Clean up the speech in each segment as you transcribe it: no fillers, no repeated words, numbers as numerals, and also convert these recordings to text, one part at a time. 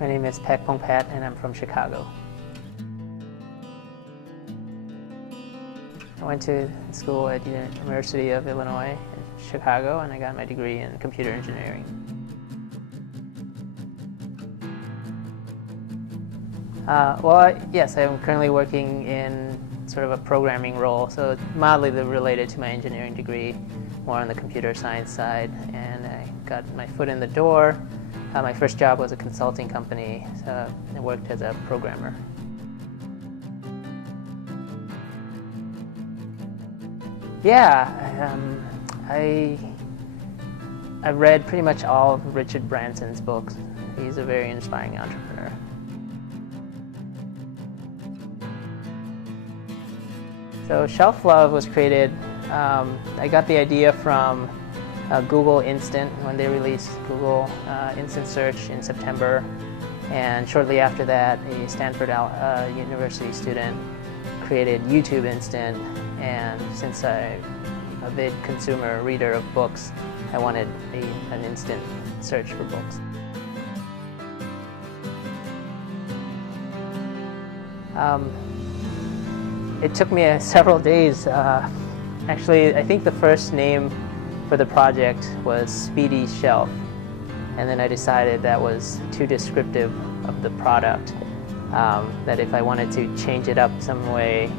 My name is Pek Pongpaet and I'm from Chicago. I went to school at the University of Illinois in Chicago and I got my degree in computer engineering. Yes, I'm currently working in sort of a programming role, so it's mildly related to my engineering degree, more on the computer science side, and I got my foot in the door. My first job was a consulting company, so I worked as a programmer. Yeah, I've read pretty much all of Richard Branson's books. He's a very inspiring entrepreneur. So ShelfLuv was created, I got the idea from Google Instant when they released Google Instant Search in September, and shortly after that a Stanford University student created YouTube Instant, and since I'm a big consumer reader of books, I wanted an instant search for books. It took me several days. Actually, I think the first name for the project was Speedy Shelf, and then I decided that was too descriptive of the product, that if I wanted to change it up some way,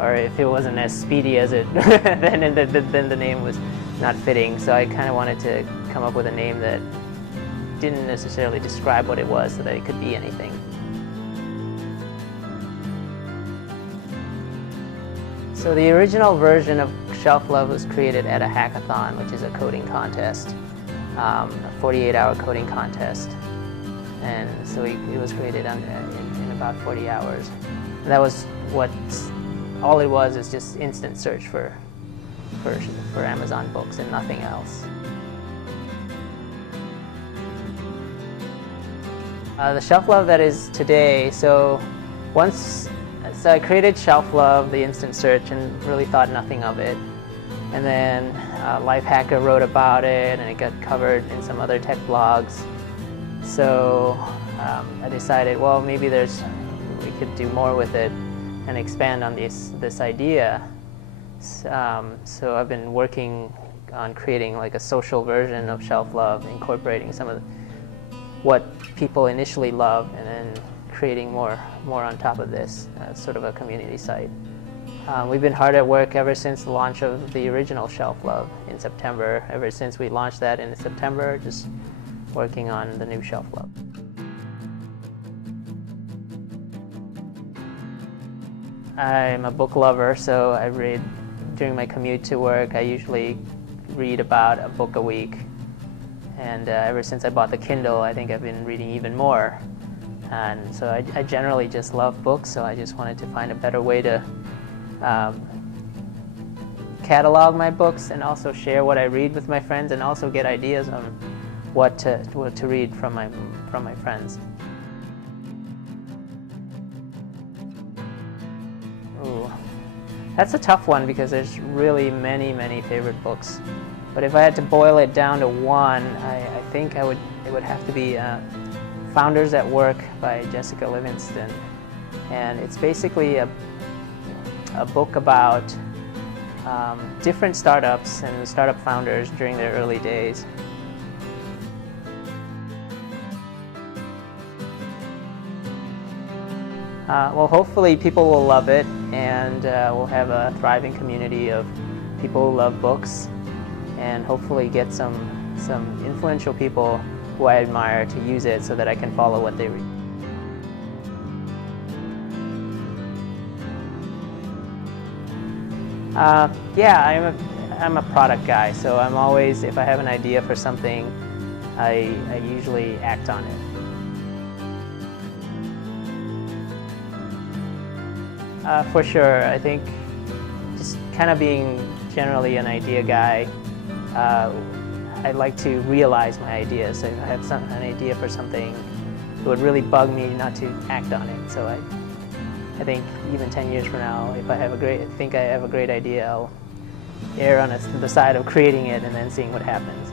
or if it wasn't as speedy as it, then the name was not fitting. So I kind of wanted to come up with a name that didn't necessarily describe what it was, so that it could be anything. So the original version of ShelfLuv was created at a hackathon, which is a coding contest, a 48-hour coding contest, and so it was created in about 40 hours. And that was all it was, is just instant search for Amazon books and nothing else. The ShelfLuv that is today, so I created ShelfLuv, the instant search, and really thought nothing of it. And then Lifehacker wrote about it, and it got covered in some other tech blogs. So I decided, well, maybe we could do more with it and expand on this idea. So I've been working on creating like a social version of ShelfLuv, incorporating some of what people initially love, and then creating more on top of this, sort of a community site. We've been hard at work ever since the launch of the original ShelfLuv in September. Ever since we launched that in September, just working on the new ShelfLuv. I'm a book lover, so I read during my commute to work. I usually read about a book a week, and ever since I bought the Kindle, I think I've been reading even more. And so I generally just love books, so I just wanted to find a better way to catalog my books and also share what I read with my friends, and also get ideas on what to read from my friends. Ooh, that's a tough one because there's really many favorite books. But if I had to boil it down to one, I think it would have to be Founders at Work by Jessica Livingston, and it's basically a book about different startups and startup founders during their early days. Well, hopefully people will love it, and we'll have a thriving community of people who love books, and hopefully get some influential people who I admire to use it so that I can follow what they read. Yeah, I'm a product guy, so I'm always, if I have an idea for something, I usually act on it. For sure, I think just kind of being generally an idea guy, I like to realize my ideas. So if I have an idea for something, it would really bug me not to act on it. So I think even 10 years from now, if I think I have a great idea, I'll err on the side of creating it and then seeing what happens.